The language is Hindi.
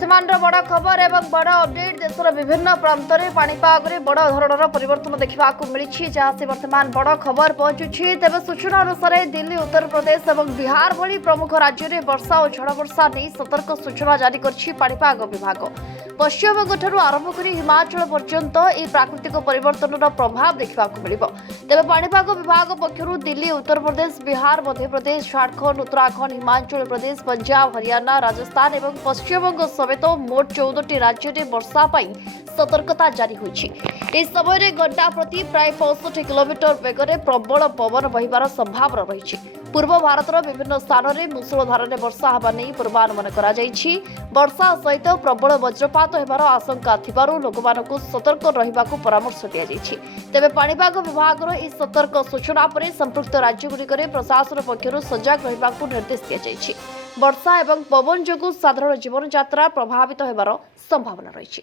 वर्तमान बड़ खबर एवं बड़ अपडेट देशर विभिन्न प्रांत में पाणीपाग बड़ धरणर परिवर्तन देखा मिली जहाँ से वर्तमान बड़ खबर पहुंचुछि। तेज सूचना अनुसार दिल्ली उत्तर प्रदेश और बिहार भली प्रमुख राज्य में वर्षा और झड़ वर्षा नहीं सतर्क सूचना जारी कर पाणीपाग विभाग। पश्चिमबंग आरंभ कर हिमाचल पर्यंत यह प्राकृतिक परिवर्तन प्रभाव देखा मिल। तेज पाणीपाग विभाग पक्षर दिल्ली उत्तर प्रदेश बिहार मध्य प्रदेश झारखंड उत्तराखंड हिमाचल प्रदेश पंजाब हरियाणा राजस्थान और पश्चिमबंग समेत मोट 14 राज्य में वर्षा सतर्कता जारी होइछि। इस समय घंटा प्रति प्राय 65 किलोमीटर वेगर प्रबल पवन बहिबार संभावना रही। पूर्व भारतर विभिन्न स्थान में मूसलधार वर्षा होगा नहीं पूर्वानुमान करा जाइछि। वर्षा सहित प्रबल वज्रपात होबार आशंका थिबारु लोकमानकु सतर्क रहिबाकु परामर्श दिया जाइछि। तेबे पाणीपाग विभाग इस सतर्क सूचना पर संपृक्त राज्यगुड़िकरे प्रशासन पक्षरु सजग रहिबाकु निर्देश दिया जाइछि। वर्षा एवं पवन जोगु साधारण जीवन यात्रा प्रभावित होबार संभावना रही।